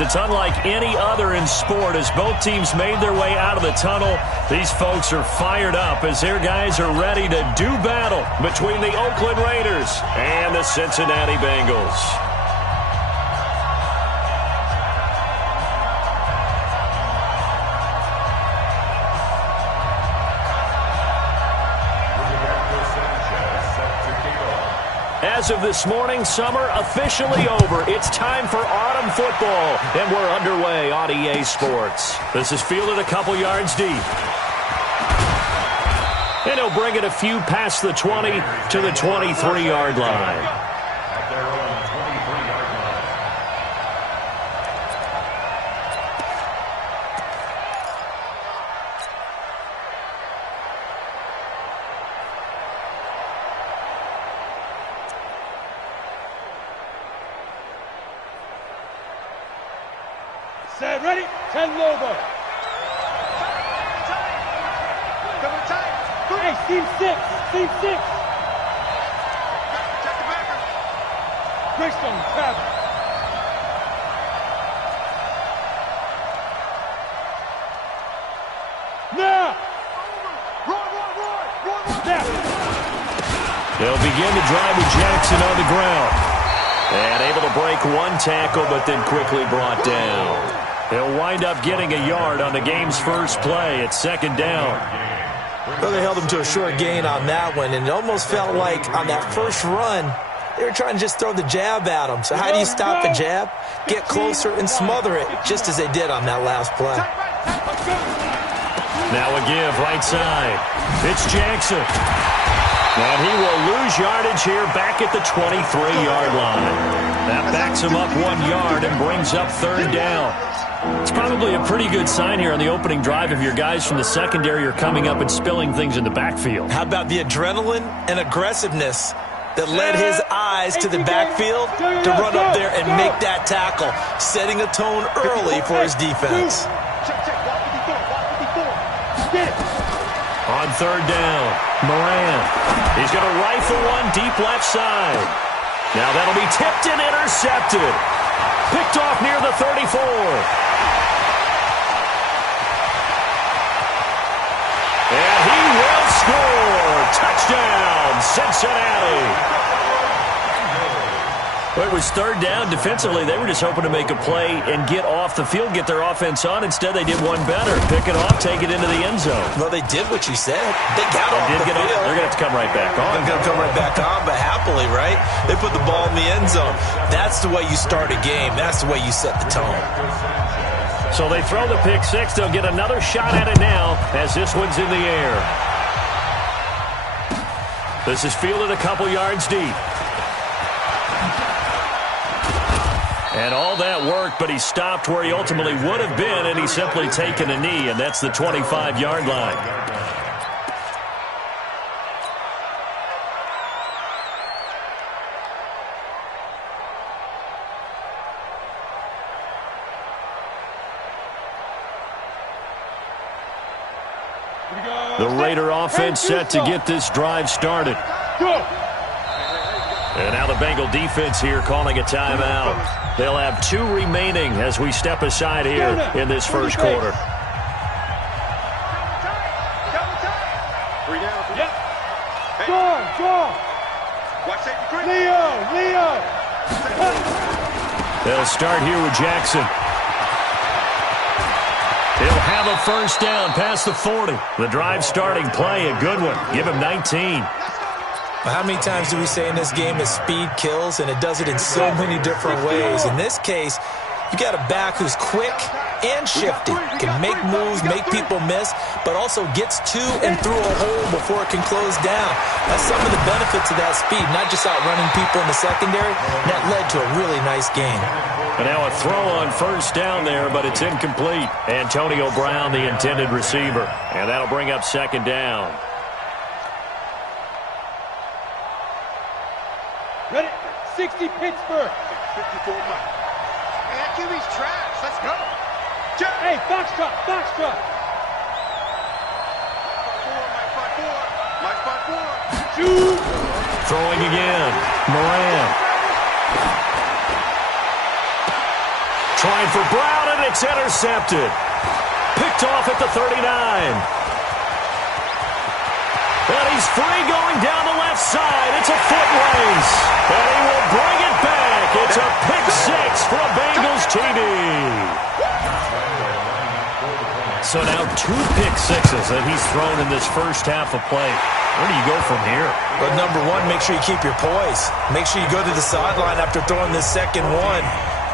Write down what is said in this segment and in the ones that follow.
fans. It's unlike any other in sport as both teams made their way out of the tunnel. These folks are fired up as their guys are ready to do battle between the Oakland Raiders and the Cincinnati Bengals. As of this morning, summer officially over. It's time for autumn football, and we're underway on EA Sports. This is fielded a couple yards deep. And he'll bring it a few past the 20 to the 23-yard line. Set, ready, 10 Lobo. Hey, seam 6, seam 6. Check the backer. Greystone, travel. Now. Snap. They'll begin to drive with Jackson on the ground. And able to break one tackle, but then quickly brought down. He'll wind up getting a yard on the game's first play. It's second down. Well, they held him to a short gain on that one, and it almost felt like on that first run, they were trying to just throw the jab at him. So how do you stop the jab? Get closer and smother it, just as they did on that last play. Now a give right side. It's Jackson. And he will lose yardage here back at the 23-yard line. That backs him up 1 yard and brings up third down. It's probably a pretty good sign here on the opening drive if your guys from the secondary are coming up and spilling things in the backfield. How about the adrenaline and aggressiveness that led his eyes to the backfield to run up there and make that tackle, setting a tone early for his defense. On third down, Moran. He's going to rifle one deep left side. Now that'll be tipped and intercepted. Picked off near the 34. And he will score. Touchdown, Cincinnati. Well, it was third down. Defensively, they were just hoping to make a play and get off the field, get their offense on. Instead, they did one better. Pick it off, take it into the end zone. Well, they did what you said. They got off the field. They're going to have to come right back on. They're going to come right back on, but happily, right? They put the ball in the end zone. That's the way you start a game. That's the way you set the tone. So they throw the pick six. They'll get another shot at it now as this one's in the air. This is fielded a couple yards deep. And all that worked, but he stopped where he ultimately would have been, and he's simply taken a knee, and that's the 25-yard line. The Raider offense set to get this drive started. And now the Bengal defense here calling a timeout. They'll have 2 remaining as we step aside here in this first quarter. Leo. They'll start here with Jackson. He'll have a first down past the 40. The drive starting play, a good one. Give him 19. How many times do we say in this game that speed kills, and it does it in so many different ways? In this case, you got a back who's quick and shifty, can make moves, make people miss, but also gets to and through a hole before it can close down. That's some of the benefits of that speed, not just outrunning people in the secondary. That led to a really nice game. And now a throw on first down there, but it's incomplete. Antonio Brown, the intended receiver. And that'll bring up second down. Ready? 60 Pittsburgh. 54 Mike. Hey, that QB's trash. Let's go. Hey, Foxtrot. My 5-4. Shoot. Throwing again. Moran. Trying for Brown, and it's intercepted. Picked off at the 39. And he's free going down the left side. It's a foot race. And he will bring it back. It's a pick six for a Bengals TD. So now 2 pick sixes that he's thrown in this first half of play. Where do you go from here? Well, number one, make sure you keep your poise. Make sure you go to the sideline after throwing this second one,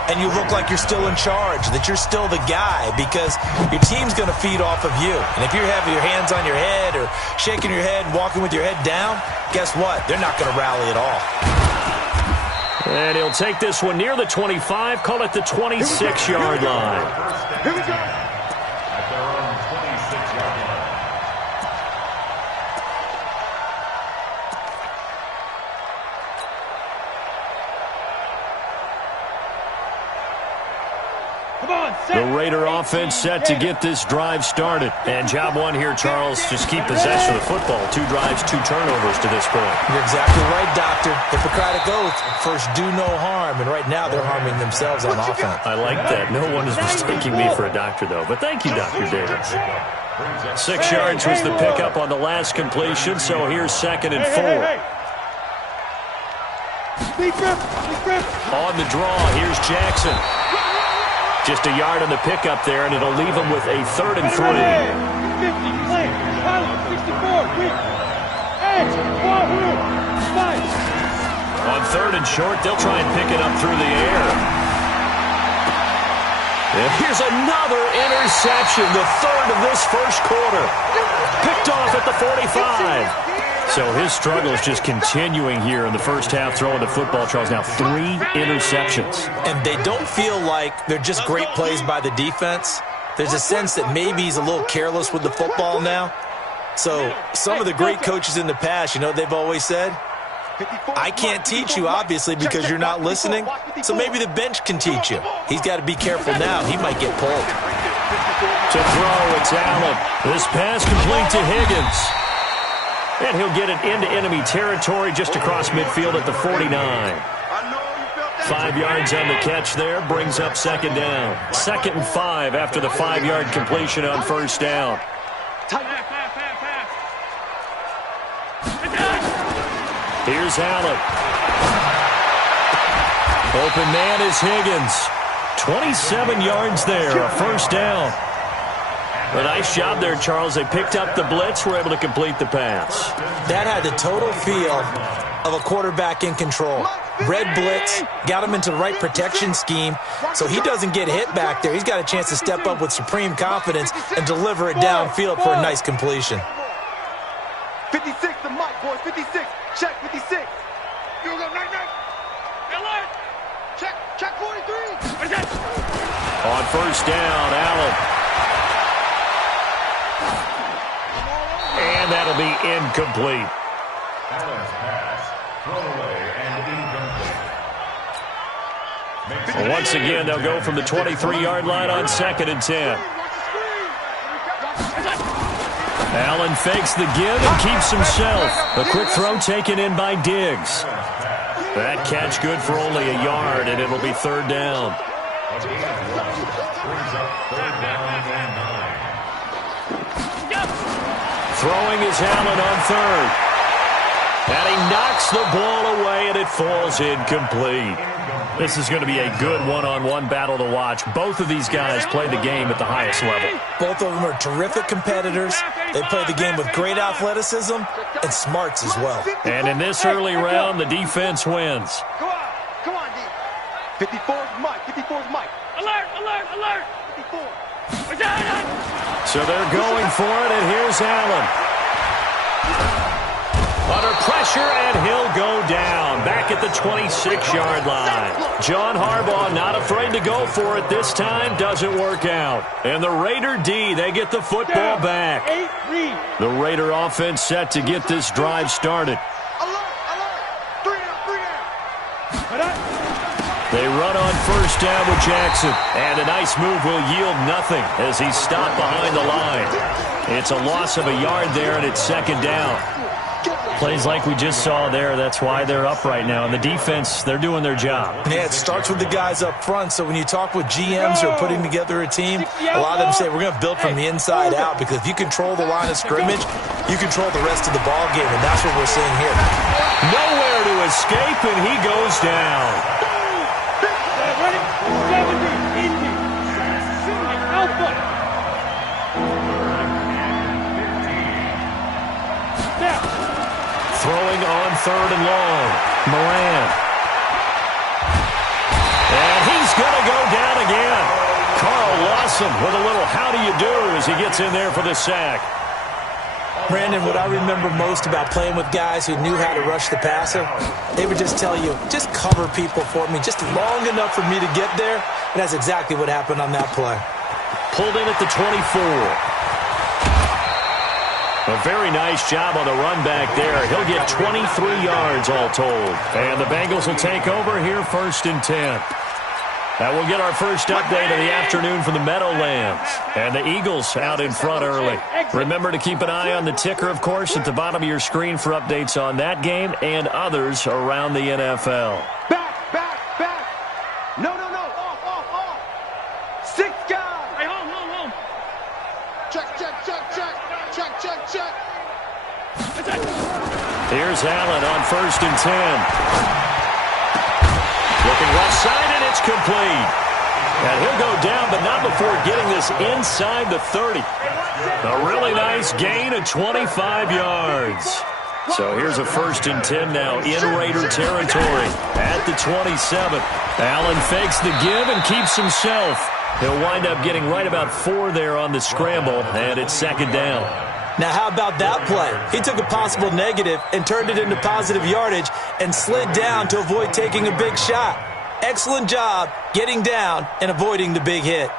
and you look like you're still in charge, that you're still the guy, because your team's going to feed off of you. And if you're having your hands on your head or shaking your head, walking with your head down, guess what? They're not going to rally at all. And he'll take this one near the 25, call it the 26-yard line. Here we go. The Raider offense set to get this drive started. And job one here, Charles, just keep possession of the football. 2 drives, 2 turnovers to this point. You're exactly right, Doctor. Hippocratic oath, first do no harm. And right now they're harming themselves on offense. I like that. No one is mistaking me for a doctor, though. But thank you, Dr. Davis. 6 yards was the pickup on the last completion, so here's 2nd and 4. On the draw, here's Jackson. Just a yard on the pickup there, and it'll leave him with a 3rd and 3. 50, play, 64, quick. On 3rd and short, they'll try and pick it up through the air. And here's another interception, the 3rd of this first quarter. Picked off at the 45. So his struggle is just continuing here in the first half, throwing the football, Charles. Now 3 interceptions. And they don't feel like they're just great plays by the defense. There's a sense that maybe he's a little careless with the football now. So some of the great coaches in the past, you know what they've always said? I can't teach you, obviously, because you're not listening. So maybe the bench can teach you. He's got to be careful now. He might get pulled. To throw, it's Allen. This pass complete to Higgins. And he'll get it into enemy territory just across midfield at the 49. 5 yards on the catch there, brings up 2nd down. 2nd and 5 after the 5-yard completion on 1st down. Here's Allen. Open man is Higgins. 27 yards there, a 1st down. A nice job there, Charles. They picked up the blitz, were able to complete the pass. That had the total feel of a quarterback in control. Red blitz, got him into the right protection scheme, so he doesn't get hit back there. He's got a chance to step up with supreme confidence and deliver it downfield for a nice completion. 56 to Mike, boys. 56. Check 56. You go, night. Alert. Check 43. On 1st down, Allen. And that'll be incomplete. Allen's pass, throwaway, and incomplete. Well, once again, they'll go from the 23-yard line on 2nd and 10. Allen fakes the give and keeps himself. A quick throw taken in by Diggs. That catch good for only a yard, and it'll be 3rd down. Throwing is Allen on 3rd. And he knocks the ball away, and it falls incomplete. This is going to be a good one-on-one battle to watch. Both of these guys play the game at the highest level. Both of them are terrific competitors. They play the game with great athleticism and smarts as well. And in this early round, the defense wins. Come on, D. 54's Mike. 54's Mike. Alert. 54. So they're going for it, and here's Allen. Under pressure, and he'll go down. Back at the 26-yard line. John Harbaugh not afraid to go for it this time. Doesn't work out. And the Raider D, they get the football back. The Raider offense set to get this drive started. Alert. 3 down. They run on 1st down with Jackson. And a nice move will yield nothing as he's stopped behind the line. It's a loss of a yard there, and it's 2nd down. Plays like we just saw there, that's why they're up right now. And the defense, they're doing their job. Yeah, it starts with the guys up front. So when you talk with GMs who are putting together a team, a lot of them say we're going to build from the inside out, because if you control the line of scrimmage, you control the rest of the ball game, and that's what we're seeing here. Nowhere to escape, and he goes down. Ready? 70, Indy. Alpha. Now. Throwing on 3rd and long. Moran. And he's going to go down again. Carl Lawson with a little how do you do as he gets in there for the sack. Brandon, what I remember most about playing with guys who knew how to rush the passer, they would just tell you, just cover people for me, just long enough for me to get there. And that's exactly what happened on that play. Pulled in at the 24. A very nice job on the run back there. He'll get 23 yards all told. And the Bengals will take over here 1st and 10. That will get our first update of the afternoon from the Meadowlands. And the Eagles out in front early. Remember to keep an eye on the ticker, of course, at the bottom of your screen for updates on that game and others around the NFL. Back, back, back. No, no, no. Off. 6 guys. Hey, home. Check, check, check, check. Check, check, check. Here's Allen on 1st and 10. Looking left side, and it's complete. And he'll go down, but not before getting this inside the 30. A really nice gain of 25 yards. So here's a 1st and 10 now in Raider territory at the 27. Allen fakes the give and keeps himself. He'll wind up getting right about 4 there on the scramble, and it's 2nd down. Now, how about that play? He took a possible negative and turned it into positive yardage and slid down to avoid taking a big shot. Excellent job getting down and avoiding the big hit.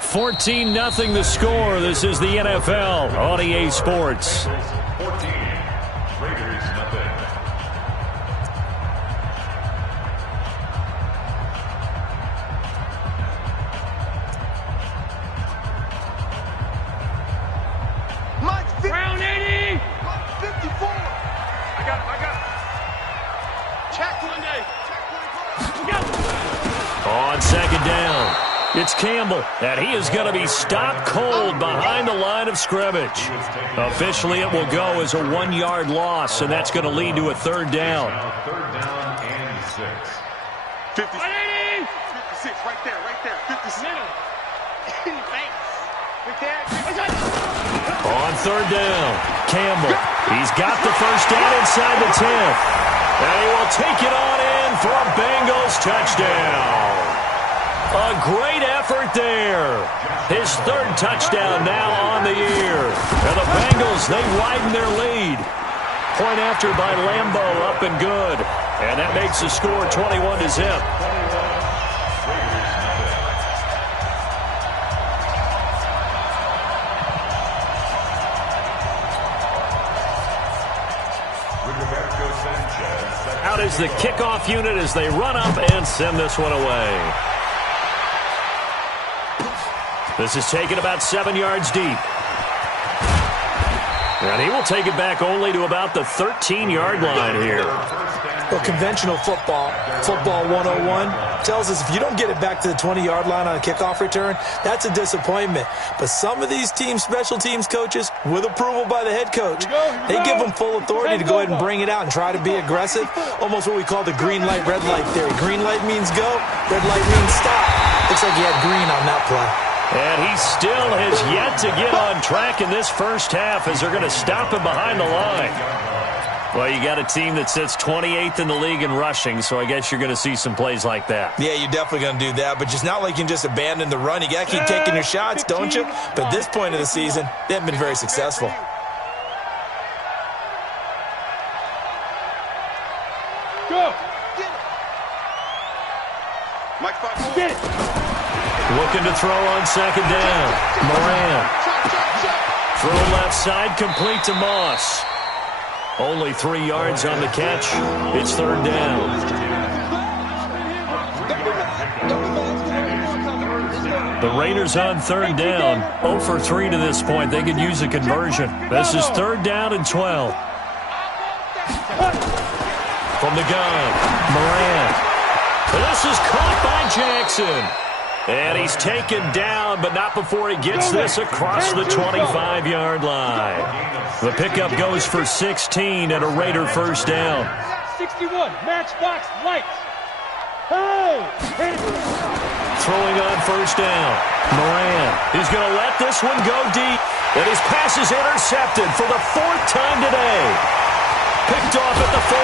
$14-0 the score. This is the NFL on EA Sports. 14, Raiders nothing. Mike, 50. Brown 80. Mike, 54. I got it. Check one day. On 2nd down, it's Campbell, and he is going to be stopped cold behind the line of scrimmage. Officially, it will go as a 1-yard loss, and that's going to lead to a 3rd down. Now 3rd down and 6. 56. 180. 56, right there, 56. Middle. Thanks. Right there. On 3rd down, Campbell. He's got the 1st down inside the 10th. And he will take it on in for a Bengals touchdown. A great effort there. His 3rd touchdown now on the year. And the Bengals, they widen their lead. Point after by Lambo, up and good. And that makes the score 21-0. Out is the kickoff unit as they run up and send this one away. This is taken about 7 yards deep. And he will take it back only to about the 13-yard line here. Well, conventional football 101, tells us if you don't get it back to the 20-yard line on a kickoff return, that's a disappointment. But some of these team special teams coaches, with approval by the head coach, they give them full authority to go ahead and bring it out and try to be aggressive. Almost what we call the green light, red light theory. Green light means go, red light means stop. Looks like he had green on that play. And he still has yet to get on track in this first half as they're going to stop him behind the line. Well, you got a team that sits 28th in the league in rushing, so I guess you're going to see some plays like that. Yeah, you're definitely going to do that, but just not like you can just abandon the run. You got to keep taking your shots, don't you? But at this point of the season, they haven't been very successful. Go. Mike, 5-4. Get it. Looking to throw on 2nd down. Moran. Throw left side, complete to Moss. Only 3 yards on the catch. It's 3rd down. The Raiders on third down. 0 for 3 to this point. They could use a conversion. This is 3rd down and 12. From the gun, Moran. This is caught by Jackson. And he's taken down, but not before he gets this across the 25-yard line. The pickup goes for 16 and a Raider first down. 61, matchbox lights. Hey! Throwing on first down. Moran. He's going to let this one go deep. And his pass is intercepted for the 4th time today. Picked off at the 40.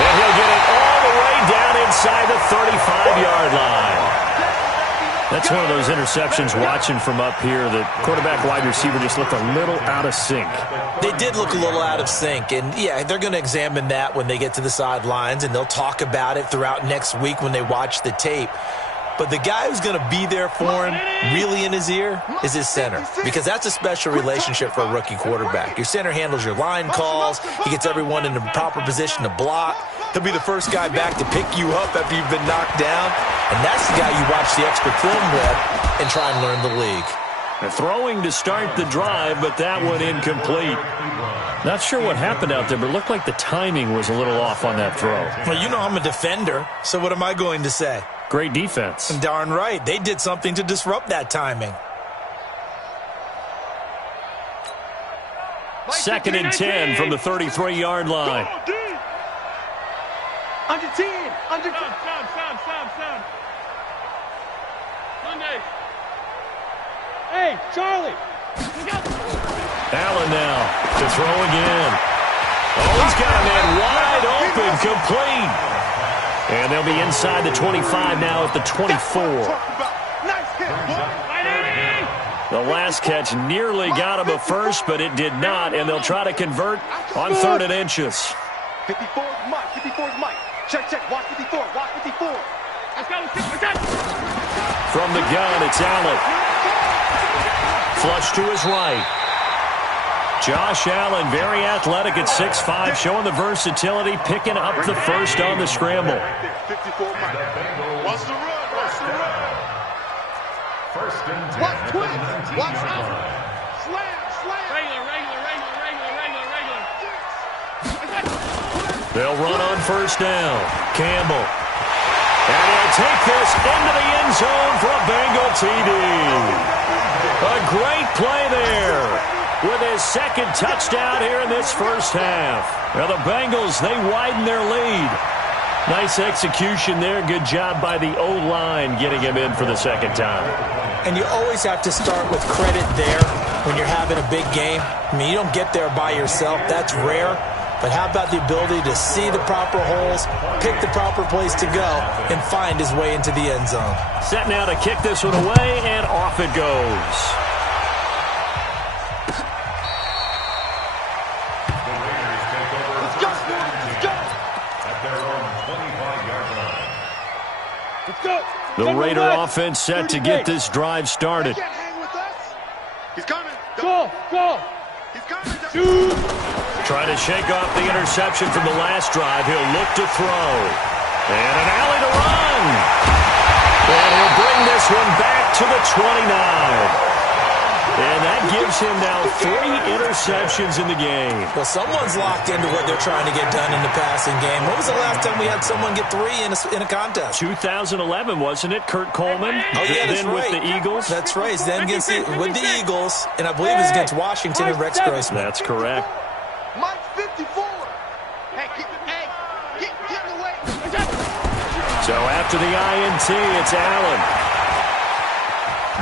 And he'll get it all the way down inside the 35-yard line. That's one of those interceptions watching from up here. The quarterback wide receiver just looked a little out of sync. They did look a little out of sync, and yeah, they're going to examine that when they get to the sidelines, and they'll talk about it throughout next week when they watch the tape. But the guy who's going to be there for him, really in his ear, is his center, because that's a special relationship for a rookie quarterback. Your center handles your line calls. He gets everyone in the proper position to block. He'll be the first guy back to pick you up after you've been knocked down. And that's the guy you watch the extra film with and try and learn the league. Throwing to start the drive, but that one incomplete. Not sure what happened out there, but it looked like the timing was a little off on that throw. Well, you know I'm a defender, so what am I going to say? Great defense. Darn right. They did something to disrupt that timing. 2nd and 10 from the 33-yard line. Under 10. Under 10. Sound. Monday. Hey, Charlie. Allen now to throw again. Oh, he's got a man wide open, complete. And they'll be inside the 25 now at the 24. The last catch nearly got him a first, but it did not, and they'll try to convert on 3rd and inches. 54 is Mike. 54 is Mike. Check. Watch 54. Watch 54. Let's go. From the gun, it's Allen. Flush to his right. Josh Allen, very athletic at 6'5", showing the versatility, picking up the first on the scramble. 54 Mike. Watch the run. First and 10. Watch twins. Watch out. Slam. Regular. They'll run on first down. Campbell. And he'll take this into the end zone for a Bengal TD. A great play there with his 2nd touchdown here in this first half. Now the Bengals, they widen their lead. Nice execution there. Good job by the O-line getting him in for the 2nd time. And you always have to start with credit there when you're having a big game. I mean, you don't get there by yourself. That's rare. But how about the ability to see the proper holes, pick the proper place to go, and find his way into the end zone? Set now to kick this one away, and off it goes. Let's go. At their own 25-yard line. Let's go. The Raider offense set to get this drive started. Can't hang with us. He's coming. Go. He's coming. Shoot. Trying to shake off the interception from the last drive. He'll look to throw. And an alley to run. And he'll bring this one back to the 29. And that gives him now 3 interceptions in the game. Well, someone's locked into what they're trying to get done in the passing game. When was the last time we had someone get 3 in a contest? 2011, wasn't it? Kurt Coleman. Oh, yeah, that's then right. with the Eagles. That's right. Then with the Eagles, and I believe it's against Washington and Rex Grossman. That's correct. Mike 54. Hey, get in the way. So after the INT, it's Allen.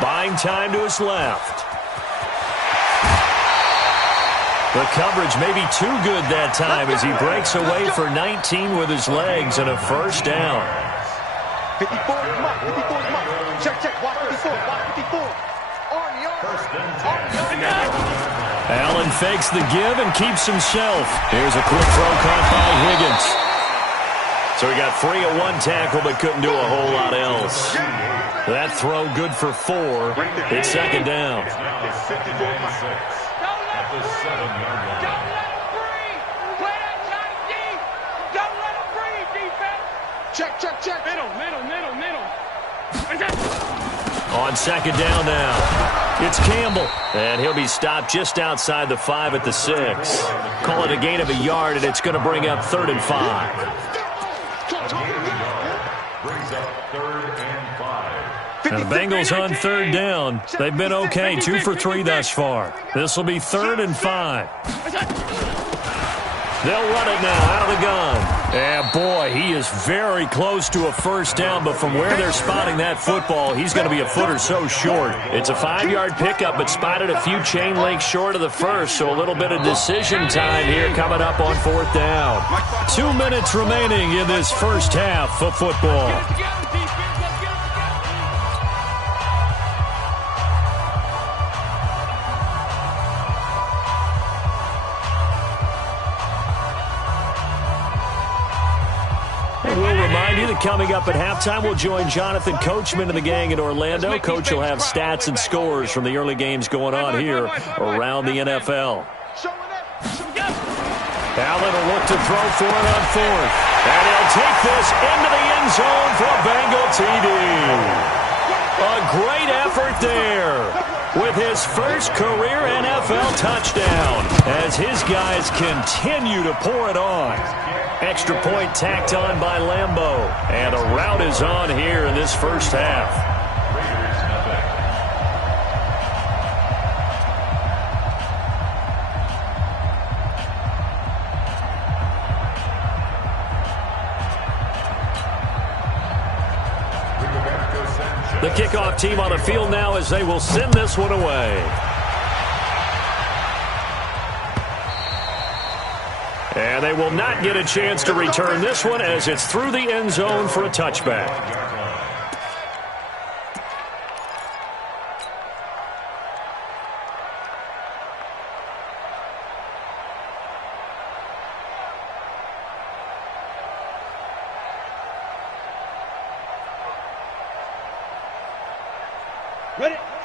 Buying time to his left. The coverage may be too good that time as he breaks away for 19 with his legs and a first down. 54 is Mike. 54 is Mike. Check. Watch 54. Watch 54. On the arm. Allen fakes the give and keeps himself. Here's a quick throw caught by Higgins. So he got free of 1 tackle but couldn't do a whole lot else. That throw good for 4. It's 2nd down. At the 7-yard line. Don't let him breathe. Play that shot deep. Don't let him breathe, defense. Check. Middle. On second down now, it's Campbell. And he'll be stopped just outside the 5 at the 6. Call it a gain of a yard, and it's going to bring up 3rd and 5. Brings up 3rd and 5. And the Bengals on 3rd down. They've been okay, 2 for 3 thus far. This will be 3rd and 5. They'll run it now out of the gun. And, boy, he is very close to a first down, but from where they're spotting that football, he's going to be a foot or so short. It's a 5-yard pickup, but spotted a few chain links short of the first, so a little bit of decision time here coming up on 4th down. 2 minutes remaining in this first half of football. Coming up at halftime, we'll join Jonathan Coachman and the gang in Orlando. Coach will have stats and scores from the early games going on here around the NFL. Allen will look to throw for it on 4th. And he'll take this into the end zone for a Bengal TD. A great effort there with his first career NFL touchdown as his guys continue to pour it on. Extra point tacked on by Lambeau. And a rout is on here in this first half. The kickoff team on the field now as they will send this one away. And they will not get a chance to return this one as it's through the end zone for a touchback.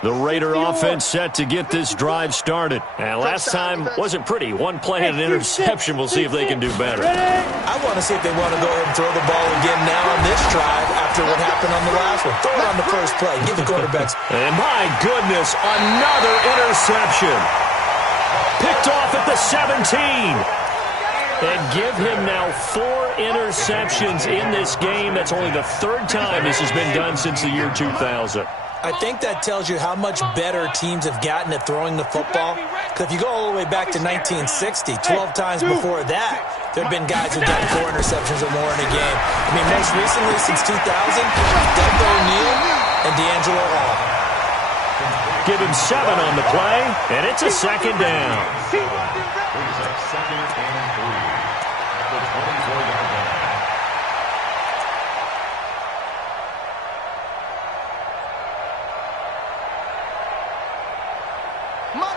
The Raider offense set to get this drive started. And last time wasn't pretty. One play and an interception. We'll see if they can do better. I want to see if they want to go ahead and throw the ball again now on this drive after what happened on the last one. Throw it on the first play. Give the quarterbacks. And my goodness, another interception. Picked off at the 17. And give him now 4 interceptions in this game. That's only the 3rd time this has been done since the year 2000. I think that tells you how much better teams have gotten at throwing the football. Because if you go all the way back to 1960, 12 times before that, there have been guys who've gotten 4 interceptions or more in a game. I mean, most recently, since 2000, Doug O'Neill and D'Angelo Hall. Give him 7 on the play, and it's a second down.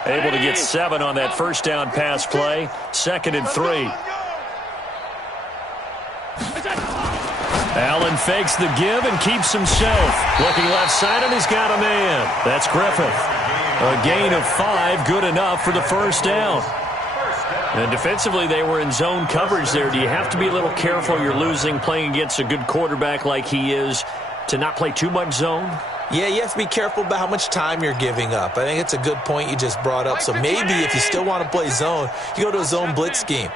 Able to get 7 on that first down pass play. 2nd and 3. Allen fakes the give and keeps himself. Looking left side, and he's got a man. That's Griffith. A gain of 5, good enough for the first down. And defensively, they were in zone coverage there. Do you have to be a little careful? You're losing, playing against a good quarterback like he is, to not play too much zone? Yeah, you have to be careful about how much time you're giving up. I think it's a good point you just brought up. So maybe if you still want to play zone, you go to a zone blitz scheme.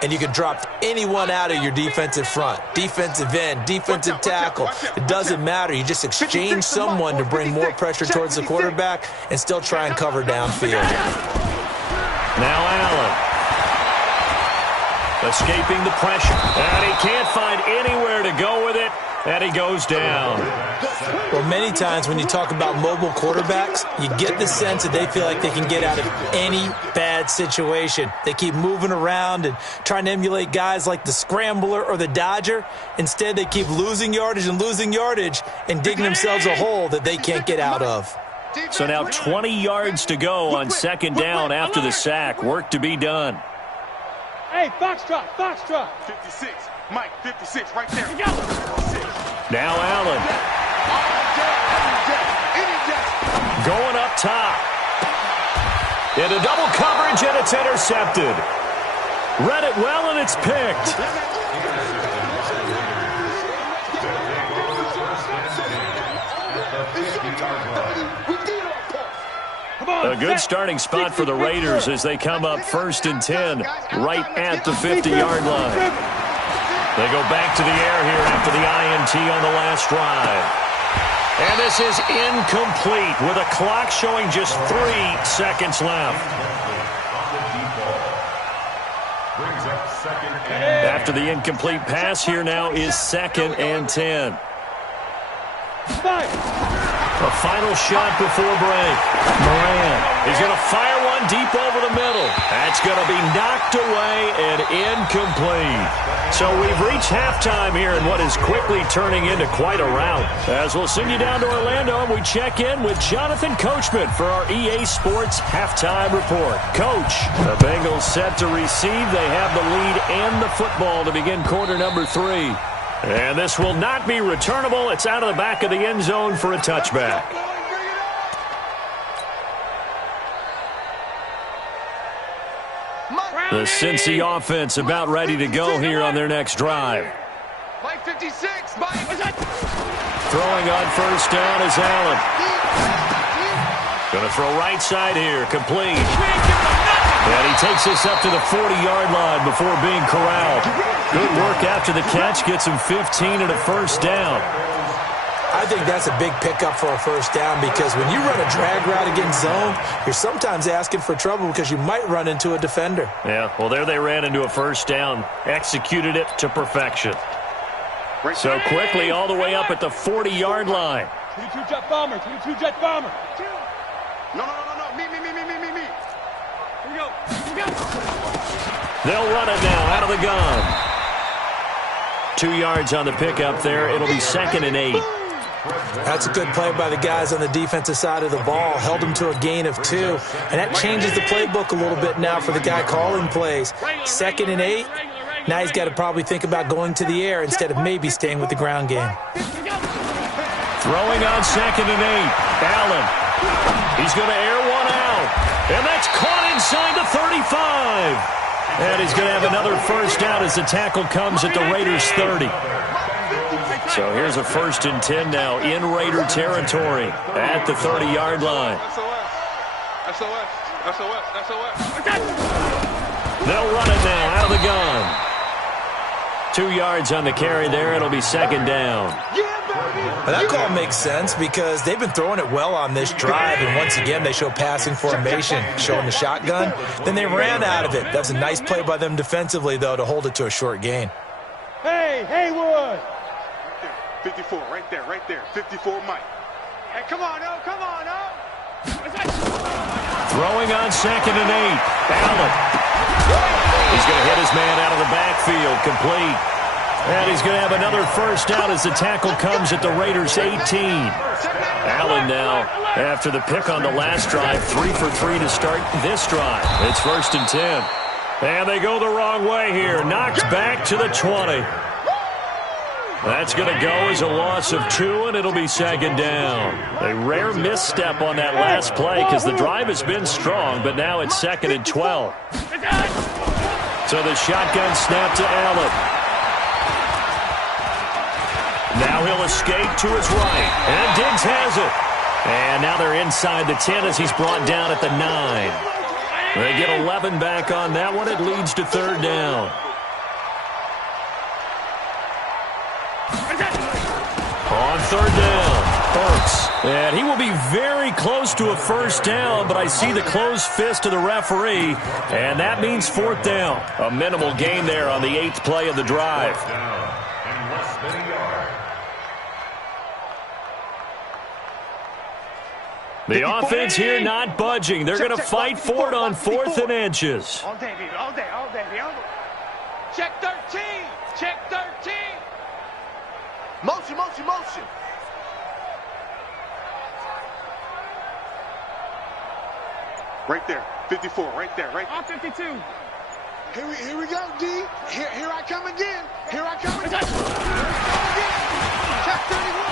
And you can drop anyone out of your defensive front. Defensive end, defensive tackle. It doesn't matter. You just exchange someone to bring more pressure towards the quarterback and still try and cover downfield. Now Allen. Escaping the pressure. And he can't find anywhere to go with it. And he goes down. Well, many times when you talk about mobile quarterbacks, you get the sense that they feel like they can get out of any bad situation. They keep moving around and trying to emulate guys like the Scrambler or the Dodger. Instead, they keep losing yardage and digging themselves a hole that they can't get out of. So now 20 yards to go on second down after the sack. Work to be done. Hey, Foxtrot. 56. Mike, 56, right there. Now Allen. Going up top. Into double coverage, and it's intercepted. Read it well, and it's picked. A good starting spot for the Raiders as they come up 1st and 10 right at the 50-yard line. They go back to the air here after the INT on the last drive. And this is incomplete with a clock showing just 3 seconds left. After the incomplete pass, here now is 2nd and 10. A final shot before break. Moran is going to fire one deep over the middle. That's going to be knocked away and incomplete. So we've reached halftime here in what is quickly turning into quite a rout. As we'll send you down to Orlando and we check in with Jonathan Coachman for our EA Sports Halftime Report. Coach, the Bengals set to receive. They have the lead and the football to begin quarter number 3. And this will not be returnable. It's out of the back of the end zone for a touchback. The Cincy offense about ready to go here on their next drive. Mike 56, Mike. Throwing on first down is Allen. Going to throw right side here, complete. And he takes this up to the 40-yard line before being corralled. Good work after the catch, gets him 15 and a first down. I think that's a big pickup for a first down because when you run a drag route against zone, you're sometimes asking for trouble because you might run into a defender. Yeah, well, there they ran into a first down, executed it to perfection. So quickly all the way up at the 40-yard line. 22 jet bomber, 22 jet bomber. No. Me. Here we go. They'll run it now out of the gun. 2 yards on the pickup there. It'll be 2nd and 8. That's a good play by the guys on the defensive side of the ball. Held them to a gain of 2. And that changes the playbook a little bit now for the guy calling plays. 2nd and 8. Now he's got to probably think about going to the air instead of maybe staying with the ground game. Throwing on 2nd and 8. Allen. He's going to air one out. And that's caught inside the 35. And he's going to have another first down as the tackle comes at the Raiders' 30. So here's a 1st and 10 now in Raider territory at the 30-yard line. SOS. They'll run it now out of the gun. 2 yards on the carry there. It'll be 2nd down. Well, that call makes sense because they've been throwing it well on this drive, and once again they show passing formation, showing the shotgun. Then they ran out of it. That's a nice play by them defensively, though, to hold it to a short gain. Hey, Haywood. 54, right there. 54, Mike. Hey, come on, oh. Throwing on 2nd and 8. Allen. He's going to hit his man out of the backfield, complete. And he's going to have another first down as the tackle comes at the Raiders' 18. Allen now, after the pick on the last drive, 3 for 3 to start this drive. It's 1st and 10. And they go the wrong way here. Knocked back to the 20. That's going to go as a loss of 2, and it'll be 2nd down. A rare misstep on that last play because the drive has been strong, but now it's 2nd and 12. So the shotgun snap to Allen. Now he'll escape to his right, and Diggs has it. And now they're inside the 10 as he's brought down at the 9. They get 11 back on that one. It leads to 3rd down. On 3rd down, Burks. And he will be very close to a first down, but I see the closed fist of the referee, and that means 4th down. A minimal gain there on the 8th play of the drive. The offense here not budging. They're going to fight for it on 4th and inches. All day, baby. Check 13. Motion. Right there. 54, right there. On 52. Here we go, D. Here I come again. Check 31.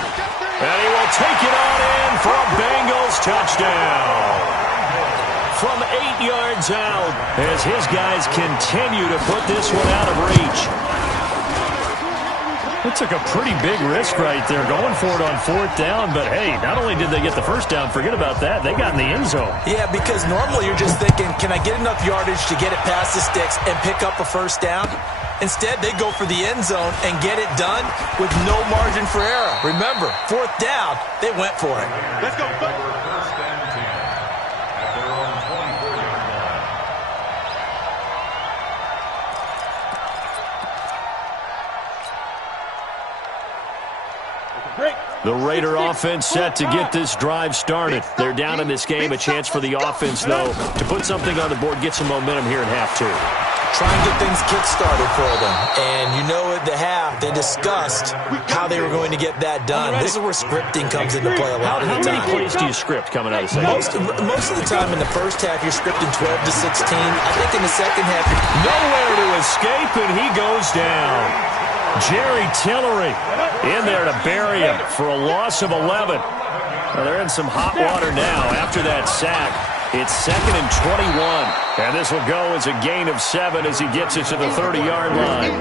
And he will take it on in for a Bengals touchdown. From 8 yards out as his guys continue to put this one out of reach. It took a pretty big risk right there, going for it on 4th down. But, hey, not only did they get the first down, forget about that, they got in the end zone. Yeah, because normally you're just thinking, can I get enough yardage to get it past the sticks and pick up a first down? Instead, they go for the end zone and get it done with no margin for error. Remember, 4th down, they went for it. Let's go. First and 10 at their own 24-yard line. The Raider offense set to get this drive started. They're down in this game. A chance for the offense, though, to put something on the board, get some momentum here in half 2. Try and get things kick-started for them. And you know at the half, they discussed how they were going to get that done. This is where scripting comes into play a lot of the time. How many plays do you script coming out of the second? Most of the time in the first half, you're scripting 12 to 16. I think in the second half, nowhere to escape, and he goes down. Jerry Tillery in there to bury him for a loss of 11. Well, they're in some hot water now after that sack. It's 2nd and 21. And this will go as a gain of 7 as he gets it to the 30-yard line.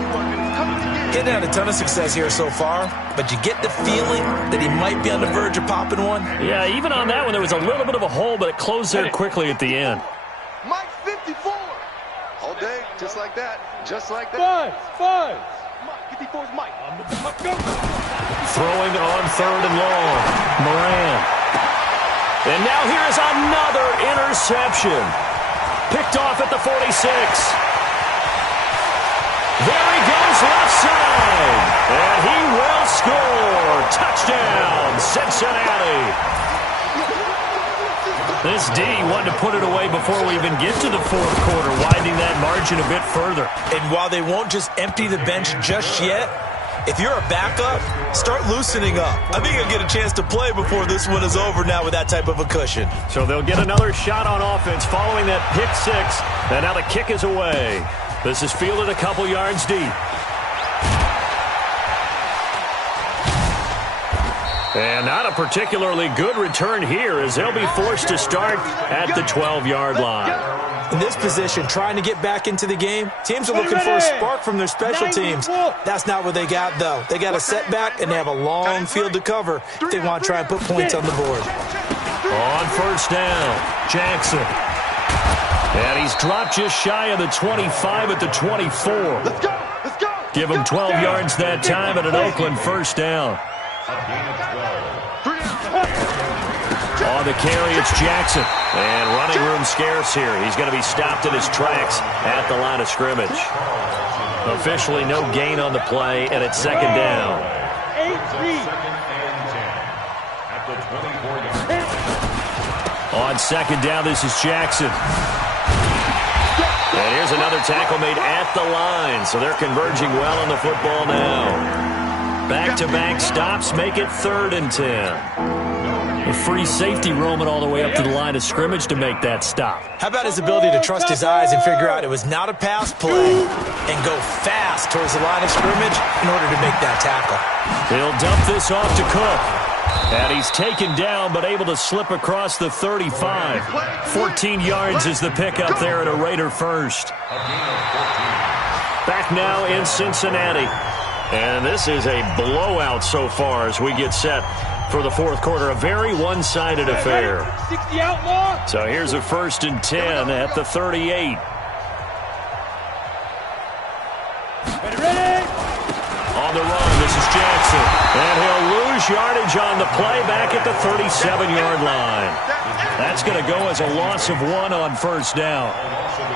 Getting had a ton of success here so far, but you get the feeling that he might be on the verge of popping one. Yeah, even on that one, there was a little bit of a hole, but it closed there quickly at the end. Mike 54. All day, just like that. Just like that. Five. Mike 54's Mike. Throwing on 3rd and long. Moran. And now here is another interception. Picked off at the 46. There he goes left side. And he will score. Touchdown, Cincinnati. This D wanted to put it away before we even get to the 4th quarter, widening that margin a bit further. And while they won't just empty the bench just yet, if you're a backup, start loosening up. I think you'll get a chance to play before this one is over now with that type of a cushion. So they'll get another shot on offense following that pick 6. And now the kick is away. This is fielded a couple yards deep. And not a particularly good return here as they'll be forced to start at the 12-yard line. In this position, trying to get back into the game, teams are looking for a spark from their special teams. That's not what they got, though. They got a setback, and they have a long field to cover if they want to try and put points on the board. On 1st down, Jackson. And he's dropped just shy of the 25 at the 24. Let's go. Give him 12 yards that time at an Oakland 1st down. On the carry, it's Jackson. And running room scarce here. He's going to be stopped in his tracks at the line of scrimmage. Officially no gain on the play, and it's 2nd down. On 2nd down, this is Jackson. And here's another tackle made at the line. So they're converging well on the football now. Back-to-back stops make it 3rd and 10. A free safety roaming all the way up to the line of scrimmage to make that stop. How about his ability to trust his eyes and figure out it was not a pass play and go fast towards the line of scrimmage in order to make that tackle. He'll dump this off to Cook. And he's taken down but able to slip across the 35. 14 yards is the pickup there at a Raider 1st. Back now in Cincinnati. And this is a blowout so far as we get set for the 4th quarter. A very one-sided affair. 60 outlaw. So here's a 1st and 10 at the 38. Ready. On the run, this is Jackson. And he'll lose yardage on the play back at the 37-yard line. That's going to go as a loss of 1 on 1st down.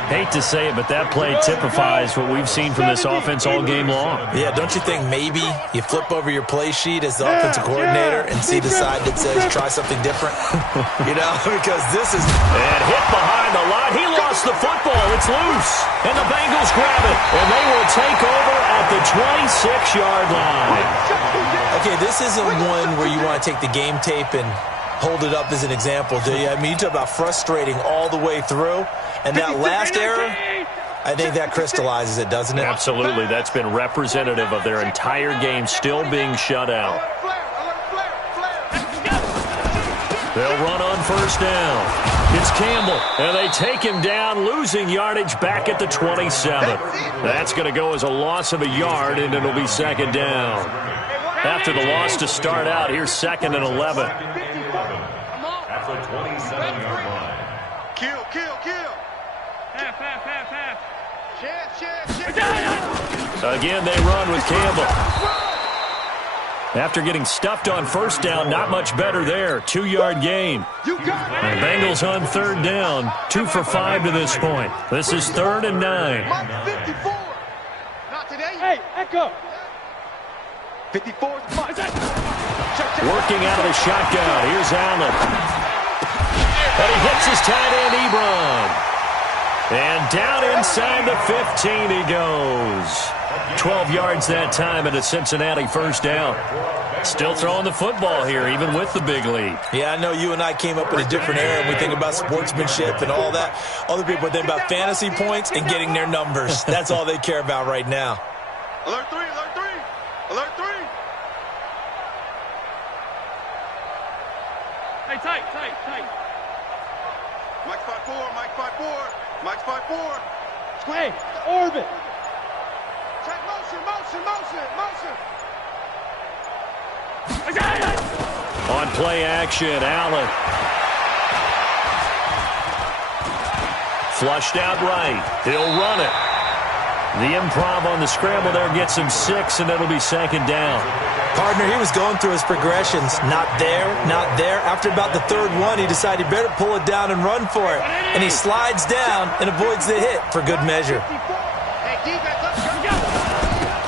Hate to say it, but that play typifies what we've seen from this offense all game long. Yeah, don't you think maybe you flip over your play sheet as the offensive coordinator and see the side that says try something different? You know, because this is... And hit behind the line. He lost the football. It's loose. And the Bengals grab it. And they will take over at the 26-yard line. Okay, this isn't one where you want to take the game tape and hold it up as an example, do you? I mean, you talk about frustrating all the way through. And that last error, I think that crystallizes it, doesn't it? Absolutely. That's been representative of their entire game still being shut out. They'll run on first down. It's Campbell, and they take him down, losing yardage back at the 27. That's going to go as a loss of a yard, and it'll be second down. After the loss to start out, here's 2nd and 11. At the 27-yard line. Kill. Half. Chance. Again, they run with Campbell. After getting stuffed on first down, not much better there. 2-yard gain. And Bengals on third down, 2 for 5 to this point. This is 3rd and 9. Mike 54. Not today. Hey, Echo. 54 is Mike. Working out of the shotgun. Here's Allen. And he hits his tight end, Ebron. And down inside the 15 he goes. 12 yards that time and a Cincinnati first down. Still throwing the football here, even with the big lead. Yeah, I know you and I came up in a different era, and we think about sportsmanship and all that. Other people think about fantasy points and getting their numbers. That's all they care about right now. Alert 3. Hey, tight. Mike 5-4. Hey, orbit. Check motion. On play action, Allen. Flushed out right. He'll run it. The improv on the scramble there gets him 6, and it'll be second down. Partner, he was going through his progressions. Not there. After about the third one, he decided he better pull it down and run for it. And he slides down and avoids the hit for good measure. Hey, defense, let's go.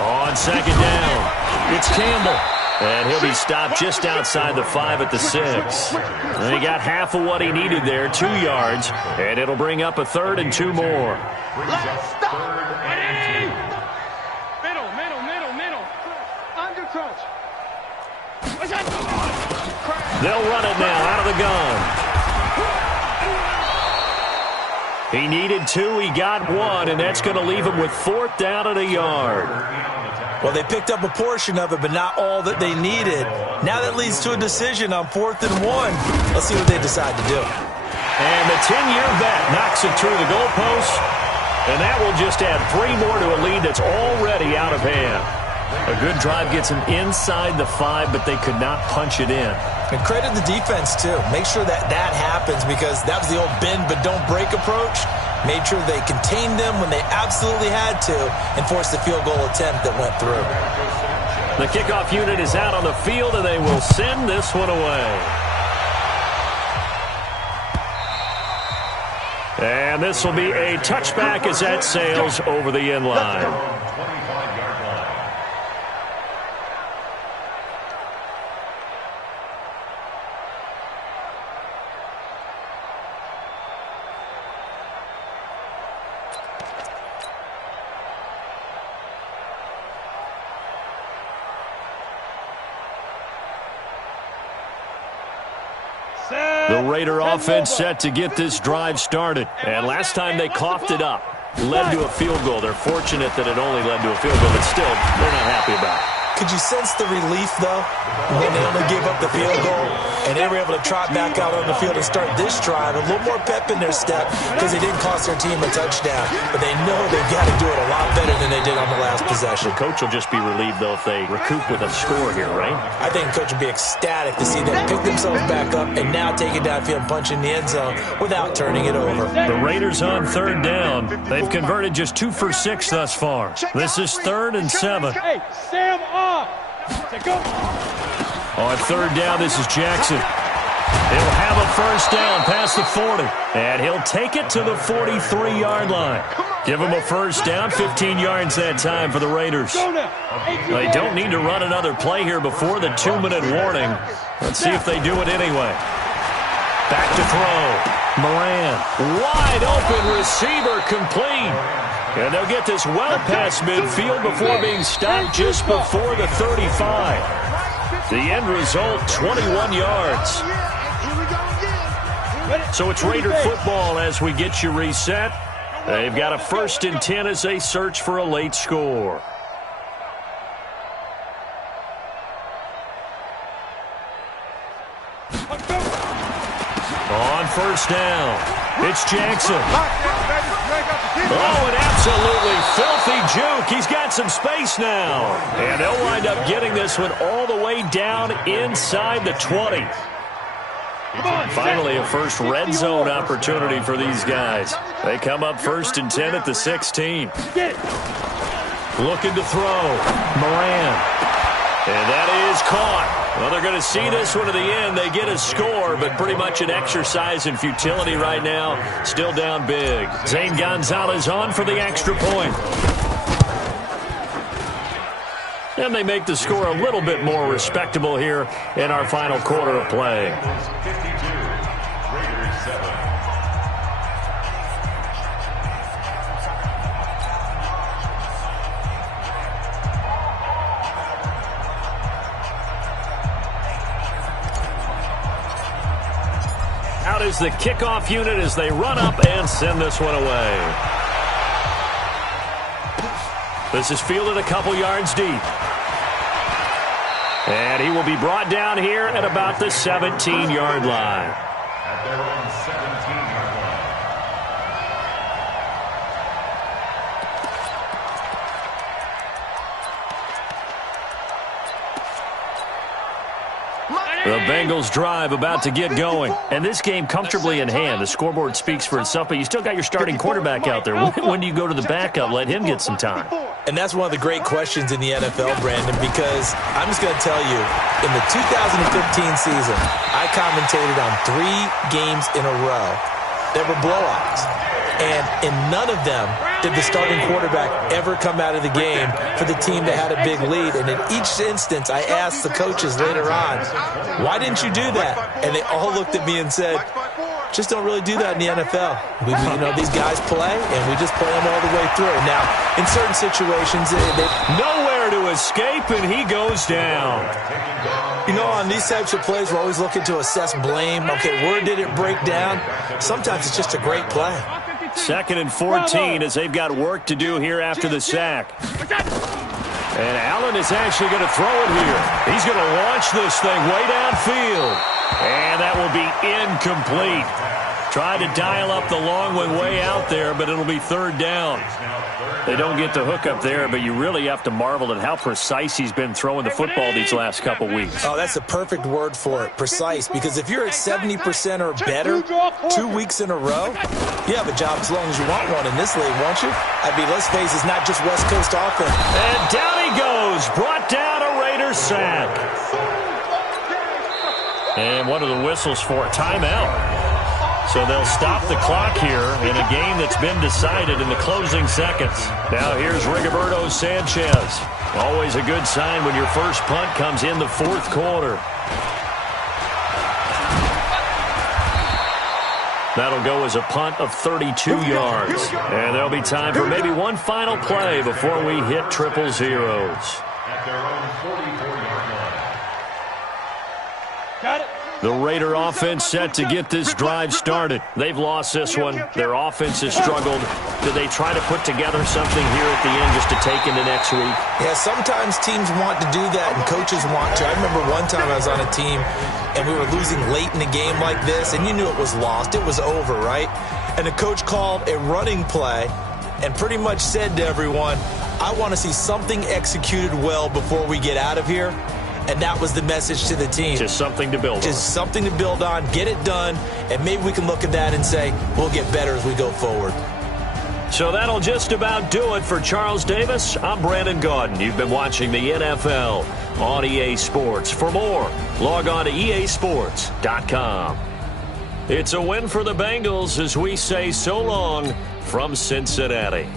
On second down, it's Campbell. And he'll be stopped just outside the 5 at the 6. And he got half of what he needed there, 2 yards. And it'll bring up a 3rd and 2 more. Let's stop. Middle. Under crunch. They'll run it now out of the gun. He needed 2, he got 1, and that's going to leave him with 4th down and a yard. Well, they picked up a portion of it, but not all that they needed. Now that leads to a decision on 4th and 1. Let's see what they decide to do. And the 10-year vet knocks it through the goalpost, and that will just add 3 more to a lead that's already out of hand. A good drive gets them inside the 5, but they could not punch it in. And credit the defense, too. Make sure that happens, because that was the old bend but don't break approach. Made sure they contained them when they absolutely had to and forced the field goal attempt that went through. The kickoff unit is out on the field, and they will send this one away. And this will be a touchback as that sails over the end line. The Raider offense set to get this drive started. And last time they coughed it up, led to a field goal. They're fortunate that it only led to a field goal, but still, they're not happy about it. Could you sense the relief, though, when they only gave up the field goal and they were able to trot back out on the field and start this drive? A little more pep in their step because they didn't cost their team a touchdown, but they know they've got to do it a lot better than they did on the last possession. The coach will just be relieved, though, if they recoup with a score here, right? I think the coach would be ecstatic to see them pick themselves back up and now take it downfield and punch in the end zone without turning it over. The Raiders on third down. They've converted just 2 for 6 thus far. This is 3rd and 7. Hey, Sam off. Go. On third down, this is Jackson. He'll have a first down past the 40, and he'll take it to the 43-yard line. Give him a first down, 15 yards that time for the Raiders. They don't need to run another play here before the 2-minute warning. Let's see if they do it anyway. Back to throw. Moran, wide open receiver, complete. And they'll get this well past midfield before being stopped just before the 35. The end result, 21 yards. So it's Raider football as we get you reset. They've got a 1st and 10 as they search for a late score. first down. It's Jackson. Oh, an absolutely filthy juke. He's got some space now. And they'll wind up getting this one all the way down inside the 20. Finally, a first red zone opportunity for these guys. They come up 1st and 10 at the 16. Looking to throw. Moran. And that is caught. Well, they're going to see this one to the end. They get a score, but pretty much an exercise in futility right now. Still down big. Zane Gonzalez on for the extra point. And they make the score a little bit more respectable here in our final quarter of play. 52, Raiders 7. Out is the kickoff unit as they run up and send this one away. This is fielded a couple yards deep. And he will be brought down here at about the 17-yard line. At their own 17-yard line. The Bengals drive about to get going. And this game comfortably in hand. The scoreboard speaks for itself, but you still got your starting quarterback out there. When do you go to the backup? Let him get some time. And that's one of the great questions in the NFL, Brandon, because I'm just going to tell you, in the 2015 season, I commentated on 3 games in a row that were blowouts. And in none of them did the starting quarterback ever come out of the game for the team that had a big lead. And in each instance, I asked the coaches later on, why didn't you do that? And they all looked at me and said, just don't really do that in the NFL. These guys play, and we just play them all the way through. Now, in certain situations, nowhere to escape, and he goes down. On these types of plays, we're always looking to assess blame. Okay, where did it break down? Sometimes it's just a great play. 2nd and 14 as they've got work to do here after the sack. And Allen is actually going to throw it here. He's going to launch this thing way downfield. And that will be incomplete. Tried to dial up the long one way out there, but it'll be 3rd down. They don't get the hook up there, but you really have to marvel at how precise he's been throwing the football these last couple weeks. Oh, that's the perfect word for it, precise, because if you're at 70% or better 2 weeks in a row, you have a job as long as you want one in this league, won't you? I mean, let's face it, it's not just West Coast offense. And down he goes, brought down a Raiders sack. And what are the whistles for? Timeout. So they'll stop the clock here in a game that's been decided in the closing seconds. Now here's Rigoberto Sanchez. Always a good sign when your first punt comes in the 4th quarter. That'll go as a punt of 32 yards. And there'll be time for maybe one final play before we hit 000. At their own 44-yard line. Got it. The Raider offense set to get this drive started. They've lost this one. Their offense has struggled. Do they try to put together something here at the end just to take into next week? Yeah, sometimes teams want to do that and coaches want to. I remember one time I was on a team and we were losing late in a game like this, and you knew it was lost. It was over, right? And the coach called a running play and pretty much said to everyone, I want to see something executed well before we get out of here. And that was the message to the team. Just something to build on. Just something to build on, get it done, and maybe we can look at that and say, we'll get better as we go forward. So that'll just about do it for Charles Davis. I'm Brandon Gaudin. You've been watching the NFL on EA Sports. For more, log on to easports.com. It's a win for the Bengals as we say so long from Cincinnati.